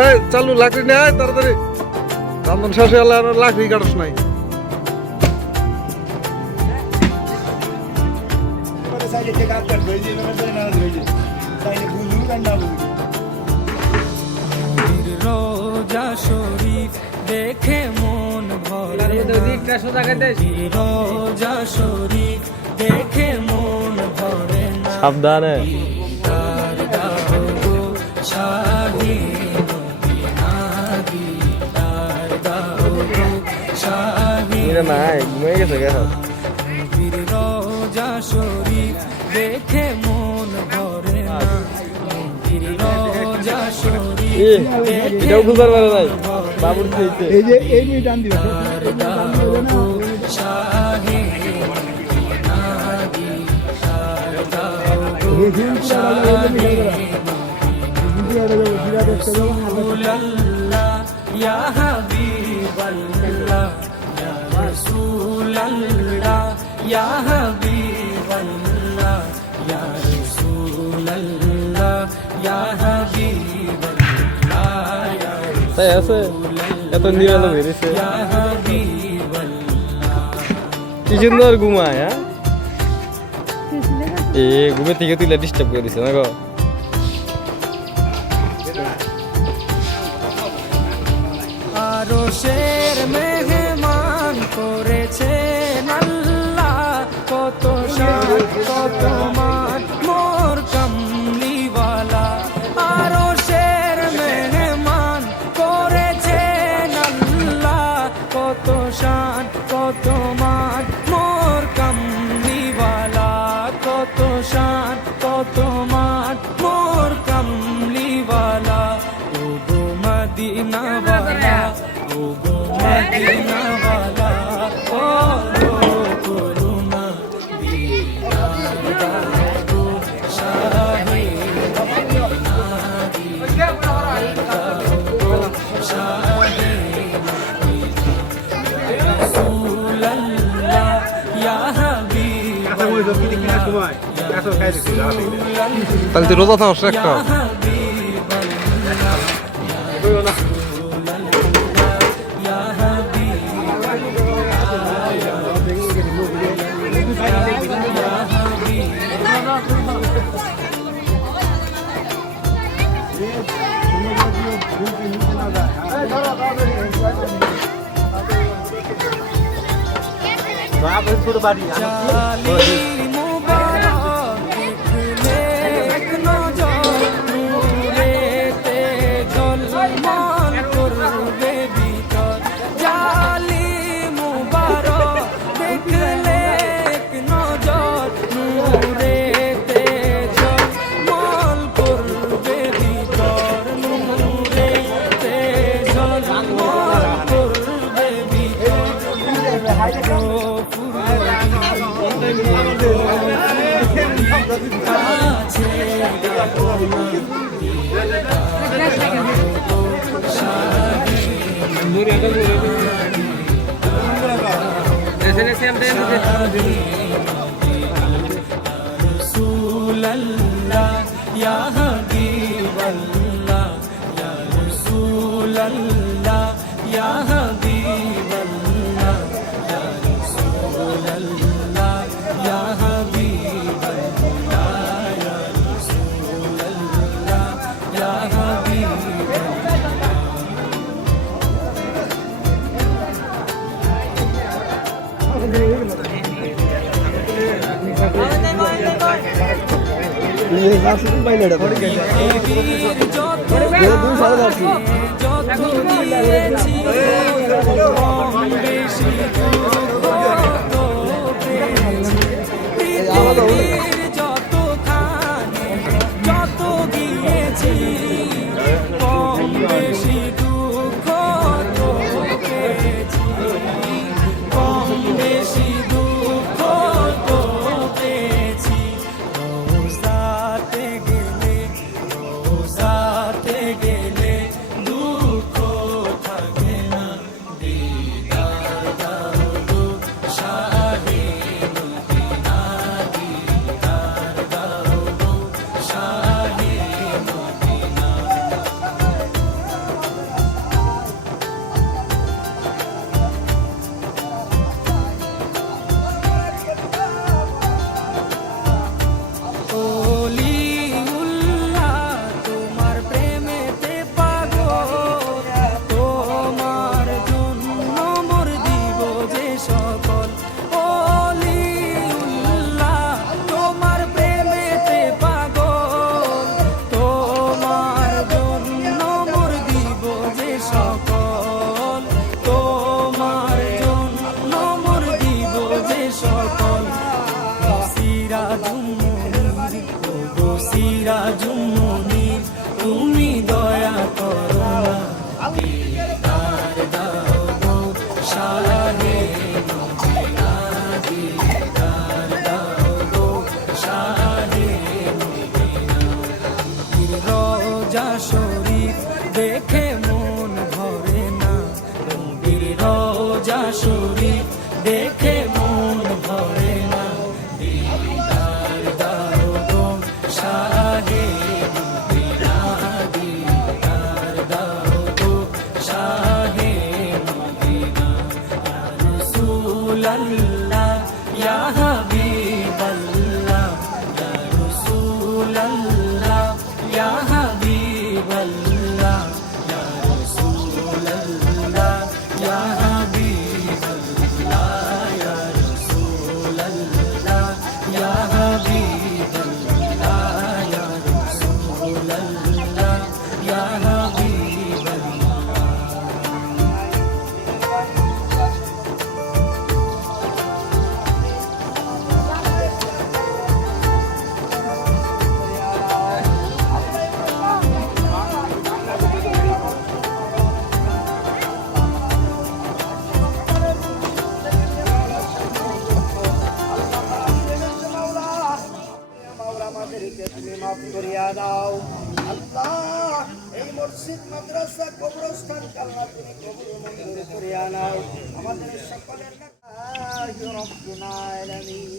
এই চালু লাকড়ি নিয়ে আয় তাড়াতাড়ি। রান্ধন শেষ হয়ে গেলে আর লাকড়ি কাটস নাই। রোজা শরীফ দেখে মন ভরে রোজা শরীফ দেখে মন ভরে না। সাবধানে নাই ঘুমিয়ে গেছে রোজা শরীফ দেখে মন ভরে না। রোজা শরীফ এটাও বুঝতে পারে নাই বাবুর খেয়েছে। এই যে এই নিয়ে টান দিবে या हबीब अल्लाह या रसूल अल्लाह या हबीब अल्लाह या रसूल अल्लाह या हबीब अल्लाह या তাই আছে এত নিরালো বেরিয়েছে। या हबीब अल्लाह কি সুন্দর ঘুমায়। হ্যাঁ এ ঘুমে থেকে তুই ডিস্টার্ব করে দিছে না গো। আরশের মেহমান করেছেন আল্লাহ কত শান কত মান মোর কামলিওয়ালা। আরশের মেহমান করেছেন আল্লাহ কত শান কত মান মোর কামলিওয়ালা। কত শান কত মান মোর কামলিওয়ালা। ও গো মদিনা वाला ओ गो मदीना वाला ओ गो करुणा दीदार दो शाहे मदीना दीदार दो शाहे रसूल अल्लाह या हबीब তাহলে তুই রোজা থাকস একটা। रसूल अल्लाह या हबीब अल्लाह या रसूल अल्लाह या हबीब अल्लाह या रसूल अल्लाह या हबीब अल्लाह या रसूल अल्लाह या हबीब যত খানে যত গিয়েছি কম বেশি দুঃখ তো পেয়েছি কম বেশি দুঃখ তো পেয়েছি। রোজাতে গেলে দুঃখ থাকে শরীফ দেখে মন ভরে না, নবীর রওজা শরীফ দেখে মন ভরে না। দিদার দাও গো শাহে মদিনা, দিদার দাও গো শাহে মদিনা। ইয়া রাসূলাল্লাহ ইয়া হাবিবাল্লাহ, ইয়া রাসূলাল্লাহ ইয়া হাবিবাল্লাহ, ইয়া রাসূলাল্লাহ ইয়া হাবিবাল্লাহ, ইয়া রাসূলাল্লাহ ইয়া হাবিবাল্লাহ, ইয়া রাসূলাল্লাহ ইয়া হাবিবাল্লাহ। আমাদেরকে তুমি মাফ করিয়া দাও আল্লাহ। এই মসজিদ মাদ্রাসা কবরস্থান আল্লাহ তুমি কবুল মঞ্জুর করিয়া নাও আমাদের সকলের রব্বুল আলামিন।